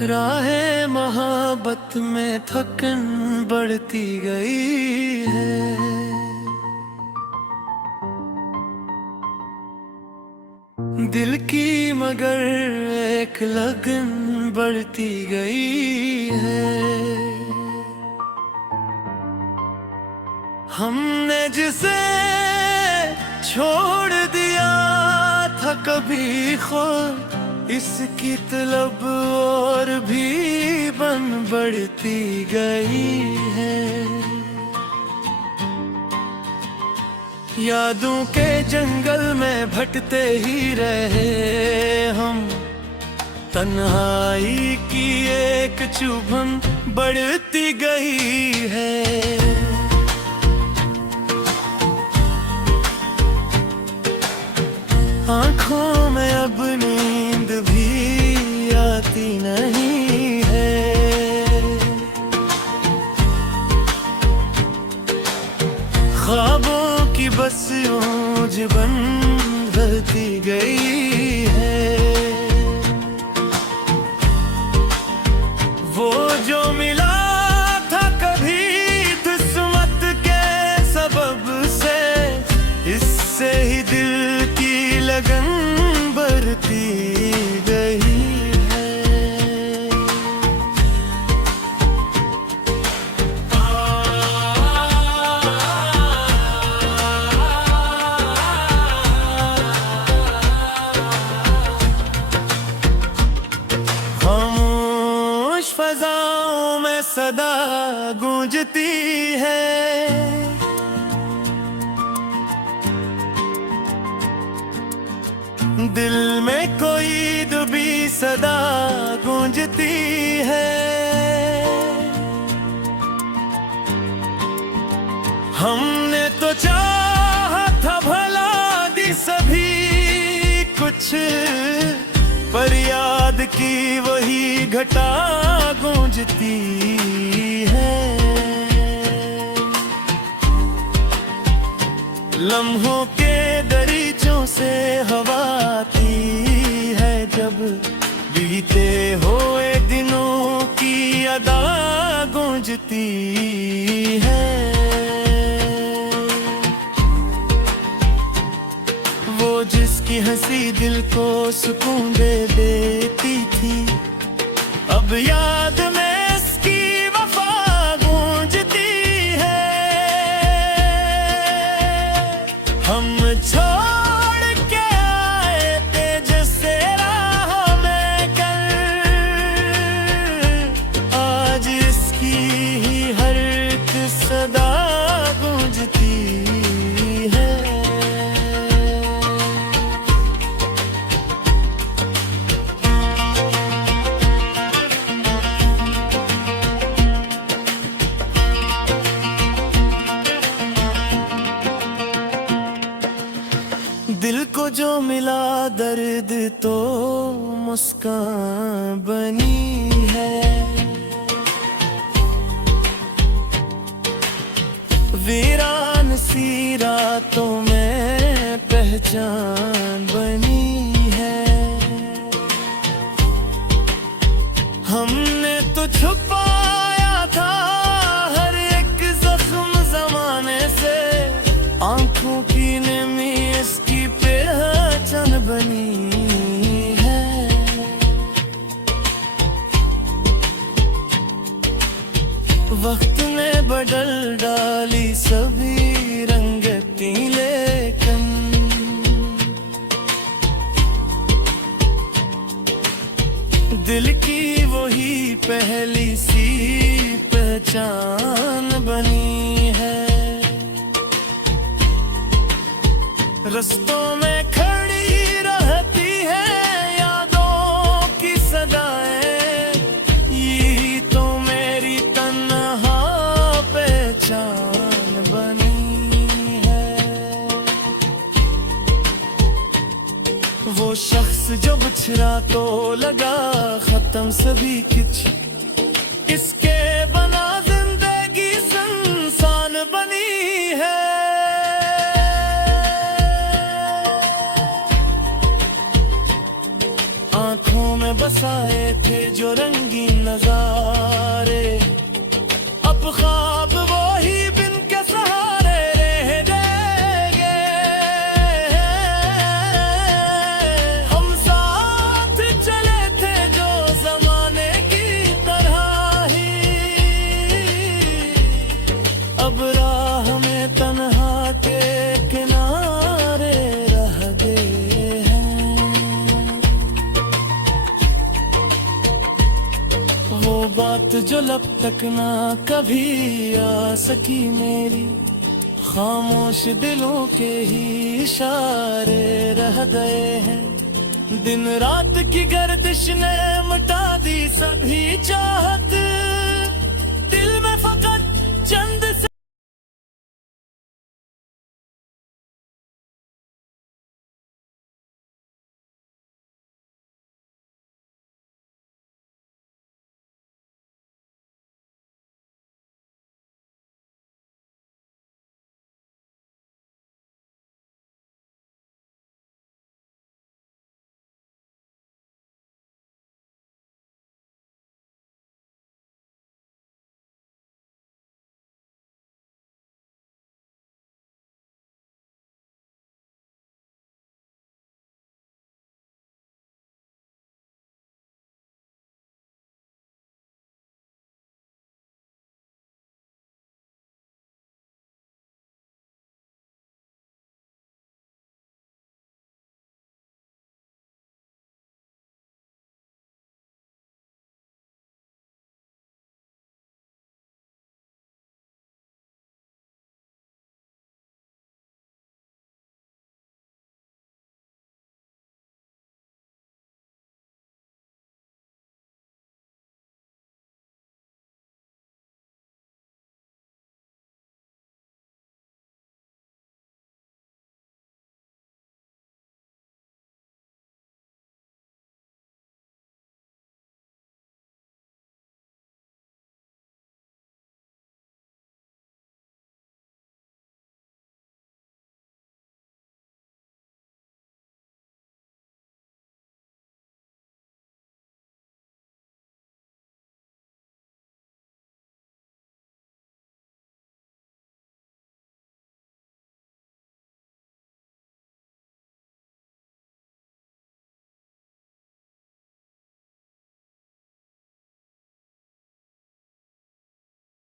राहे मोहब्बत में थकन बढ़ती गई है। दिल की मगर एक लगन बढ़ती गई है। हमने जिसे छोड़ दिया था कभी खुद, इसकी तलब और भी बन बढ़ती गई है। यादों के जंगल में भटते ही रहे हम, तन्हाई की एक चुभन बढ़ती गई है। आँखों में अब नींद भी आती नहीं है। ख्वाबों की बस यूं बन बढ़ती गई है। वो जो मिला था कभी किस्मत के सबब से, इससे ही दिल की लगन बढ़ती गई है। खामोश फजाओं में सदा गूंजती है। दिल में कोई दुबी सदा गूंजती है। हमने तो चाहा था भला दी सभी कुछ, पर याद की वही घटा गूंजती है। लम्हों के दरीचों से हवा आती है, जब बीते हुए दिनों की अदा गूंजती है। वो जिसकी हंसी दिल को सुकून दे देती थी, अब याद में छोड़ के आए थे जैसे राह में कल, आज इसकी ही हर एक सदा गूंजती है। दिल को जो मिला दर्द तो मुस्कान बनी है। वीरान सी रातों में पहचान बनी है। हमने तो छुपाया था हर एक जख्म जमाने से, आंखों की नमी इसकी पहचान बनी है। वक्त ने बदल डाली सभी रंगती, लेकिन दिल की वही पहली सी पहचान बनी है। रस्तों में खड़ी रहती है यादों की सदाएं, यही तो मेरी तन्हा पहचान बनी है। वो शख्स जो बिछड़ा तो लगा खत्म सभी कुछ, इसके बना जिंदगी सुनसान बनी है। आँखों में बस बसाए थे जो रंगीन नजारे, अब ख्वाब वो ही बिन के सहारे रह जाएंगे। हम साथ चले थे जो जमाने की तरह ही, अब राह में तन्हा के किनारे रह गए हैं। वो बात जो लब तक ना कभी आ सकी मेरी, खामोश दिलों के ही इशारे रह गए हैं। दिन रात की गर्दिश ने मिटा दी सभी चाहत